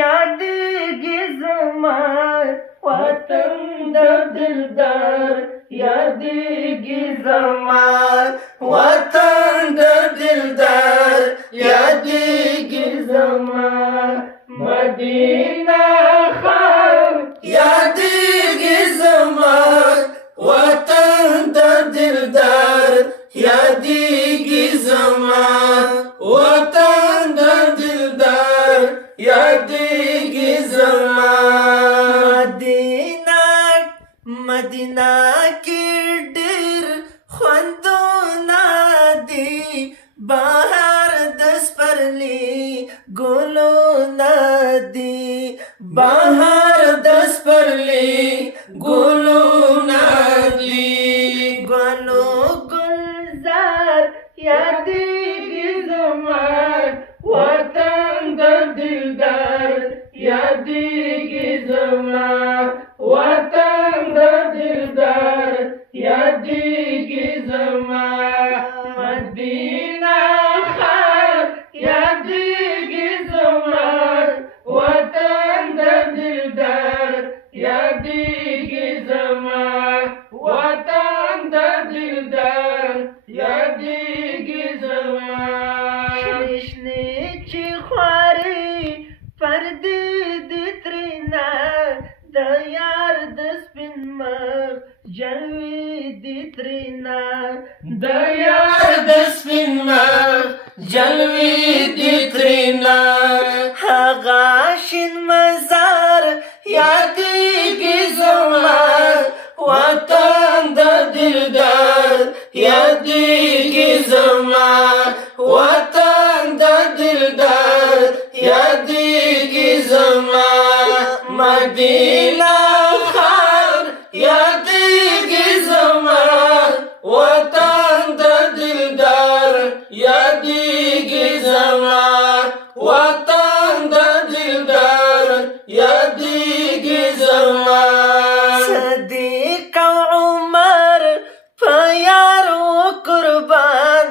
یادېږي زما وطن د دلدار یادېږي زما وطن د دلدار یادېږي زما مدینه ښار یادېږي زما وطن د دلدار یادېږي زما وطن د دلدار یادېږي زما مدینه کې ډېر خوندونه دي بهار د سپرلي ګلونه دي بهار د سپرلي ګلونه دي ګلو ګلزار یادېږي زما وطن د دلدار یادېږي زما وطن د دلدار یادېږي زما مدینه ښار یادېږي زما وطن د دلدار یادېږي زما وطن د دلدار یادېږي زما شنې چې خوارې پردې دي ترېنه د یار د سپین مخ جلوې دي ترېنه د یار د سپین مخ جلوې دي ترېنه هغه شین مزار یادېږي زما وطن د دلدار یادېږي زما وطن د دلدار یادېږي زما مدینه ښار یادېږي زما وطن د دلدار یادېږي زما وطن د دلدار یادېږي زما صدیق او عمر په یارو قربان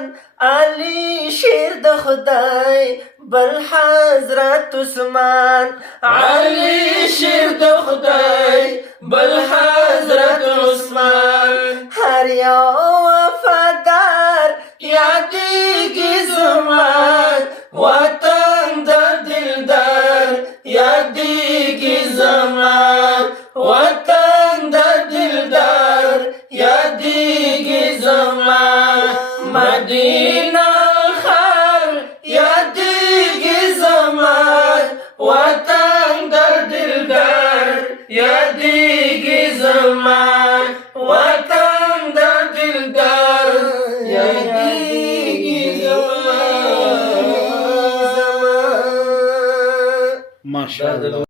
علی شیر د خدای بل حضرت عثمان علی شیر د خدای بل حضرت عثمان هر یو وفادار یادېږي زما وطن د دلدار یادېږي زما وطن د دلدار یادېږي زما مدینه ښار یادېږي زما وطن د دلدار یادېږي زما وطن د دلدار یادېږي زما ماشاءالله.